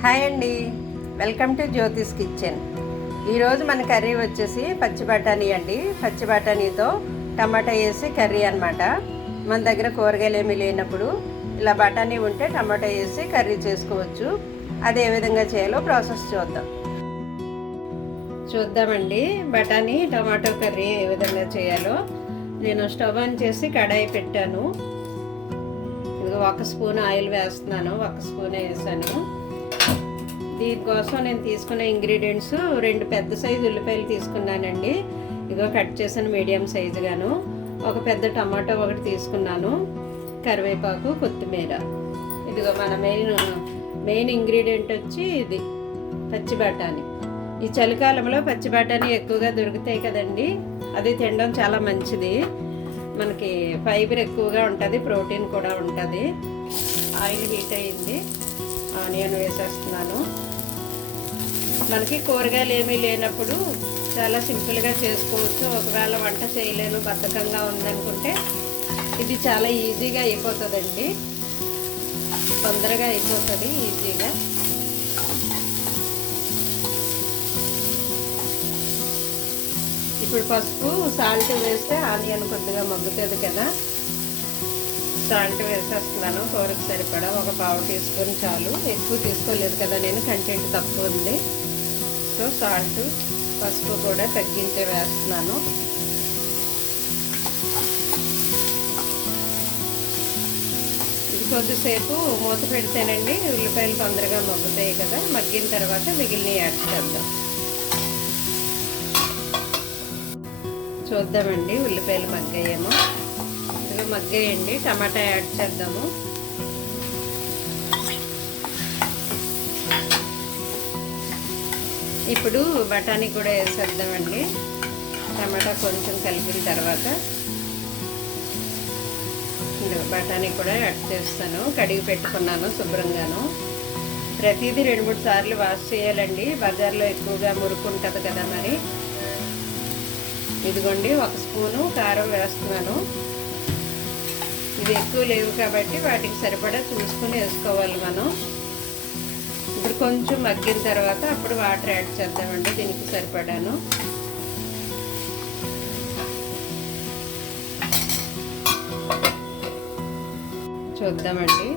Hi అండి, welcome to జ్యోతిస్ kitchen. ఈరోజు మన కర్రీ వచ్చేసి పచ్చి బఠానీ అండి. పచ్చి బఠానీతో టమాటా వేసి కర్రీ అనమాట. మన దగ్గర కూరగాయలు ఏమీ లేనప్పుడు ఇలా బఠానీ ఉంటే టమాటా వేసి కర్రీ చేసుకోవచ్చు. అది ఏ విధంగా చేయాలో ప్రాసెస్ చూద్దామండి. బఠానీ టమాటో కర్రీ ఏ విధంగా చేయాలో నేను స్టవ్ ఆన్ చేసి కడాయి పెట్టాను. ఇదిగో 1 స్పూన్ ఆయిల్ వేస్తున్నాను. 1 స్పూన్ వేసాను. దీనికోసం నేను తీసుకున్న ఇంగ్రీడియంట్స్ 2 పెద్ద సైజు ఉల్లిపాయలు తీసుకున్నానండి. ఇదిగో కట్ చేసిన మీడియం సైజుగాను. ఒక పెద్ద టమాటో ఒకటి తీసుకున్నాను. కరివేపాకు, కొత్తిమీర. ఇదిగో మన మెయిన్ ఇంగ్రీడియంట్ వచ్చి ఇది పచ్చి బఠానీ. ఈ చలికాలంలో పచ్చి బఠానీ ఎక్కువగా దొరుకుతాయి కదండి. అది తినడం చాలా మంచిది. మనకి ఫైబర్ ఎక్కువగా ఉంటుంది, ప్రోటీన్ కూడా ఉంటుంది. ఆయిల్ హీట్ అయ్యింది. ఆనియన్ వేసేస్తున్నాను. మనకి కూరగాయలు ఏమీ లేనప్పుడు చాలా సింపుల్గా చేసుకోవచ్చు. ఒకవేళ వంట చేయలేను, బద్ధకంగా ఉందనుకుంటే ఇది చాలా ఈజీగా అయిపోతుందండి. తొందరగా అయిపోతుంది ఈజీగా. ఇప్పుడు పసుపు, సాల్ట్ వేస్తే ఆనియన్ కొద్దిగా మగ్గుతుంది కదా. సాల్ట్ వేసేస్తున్నాను. కూరకు సరిపడా 1/4 టీ స్పూన్ చాలు. ఎక్కువ తీసుకోలేదు కదా నేను, కంటెంట్ తక్కువ ఉంది. సో సాల్ట్, పసుపు కూడా తగ్గించే వేస్తున్నాను. ఇది కొద్దిసేపు మూత పెడితేనండి ఉల్లిపాయలు తొందరగా మగ్గుతాయి కదా. మగ్గిన తర్వాత మిగిలిన యాడ్ చేద్దాం. చూద్దామండి ఉల్లిపాయలు మగ్గాయేమో. ఇదిగో మగ్గాయండి. టమాటా యాడ్ చేద్దాము. ఇప్పుడు బఠానీ కూడా వేసేద్దామండి. టమాటా కొంచెం కలిపిన తర్వాత బఠానీ కూడా యాడ్ చేస్తాను. కడిగి పెట్టుకున్నాను శుభ్రంగాను. ప్రతిదీ 2-3 సార్లు వాష్ చేయాలండి. బజార్లో ఎక్కువగా మురుకు ఉంటుంది కదా. మరి ఇదిగోండి 1 స్పూను కారం వేస్తున్నాను. ఇవి ఎక్కువ లేవు కాబట్టి వాటికి సరిపడా చూసుకుని వేసుకోవాలి మనం. ఇప్పుడు కొంచెం మగ్గిన తర్వాత అప్పుడు వాటర్ యాడ్ చేద్దామండి. దీనికి సరిపడాను. చూద్దామండి.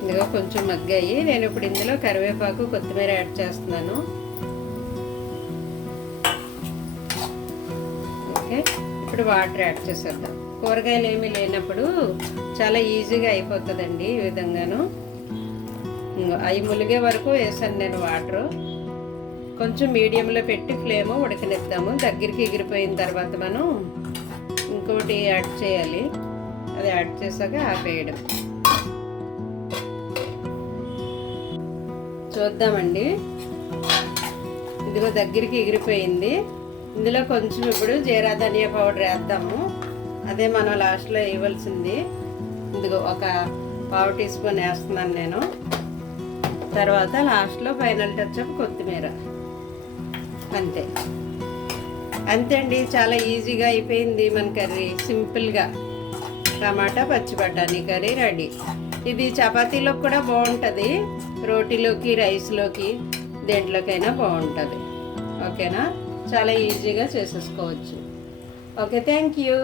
ఇదిగో కొంచెం మగ్గాయి. నేను ఇప్పుడు ఇందులో కరివేపాకు, కొత్తిమీర యాడ్ చేస్తున్నాను. ఓకే, ఇప్పుడు వాటర్ యాడ్ చేసేద్దాం. కూరగాయలు ఏమీ లేనప్పుడు చాలా ఈజీగా అయిపోతుందండి ఈ విధంగాను. అవి ములిగే వరకు వేసాను నేను వాటరు. కొంచెం మీడియంలో పెట్టి ఫ్లేమ్ ఉడకనిద్దాము. దగ్గరికి ఎగిరిపోయిన తర్వాత మనం ఇంకోటి యాడ్ చేయాలి. అది యాడ్ చేసాక ఆపేయడం. చూద్దామండి. ఇదిగో దగ్గరికి ఎగిరిపోయింది. ఇందులో కొంచెం ఇప్పుడు జీరా ధనియా పౌడర్ వేద్దాము. అదే మనం లాస్ట్లో వేయవలసింది. ఇదిగో 1/4 టీ స్పూన్ వేస్తున్నాను నేను. తర్వాత లాస్ట్లో ఫైనల్ టచ్ కొత్తిమీర. అంతే అండి. చాలా ఈజీగా అయిపోయింది మన కర్రీ. సింపుల్గా టమాటా పచ్చి బఠానీ కర్రీ రెడీ. ఇది చపాతీలోకి కూడా బాగుంటుంది, రోటీలోకి, రైస్లోకి, దేంట్లోకైనా బాగుంటుంది. ఓకేనా? చాలా ఈజీగా చేసేసుకోవచ్చు. Okay, thank you.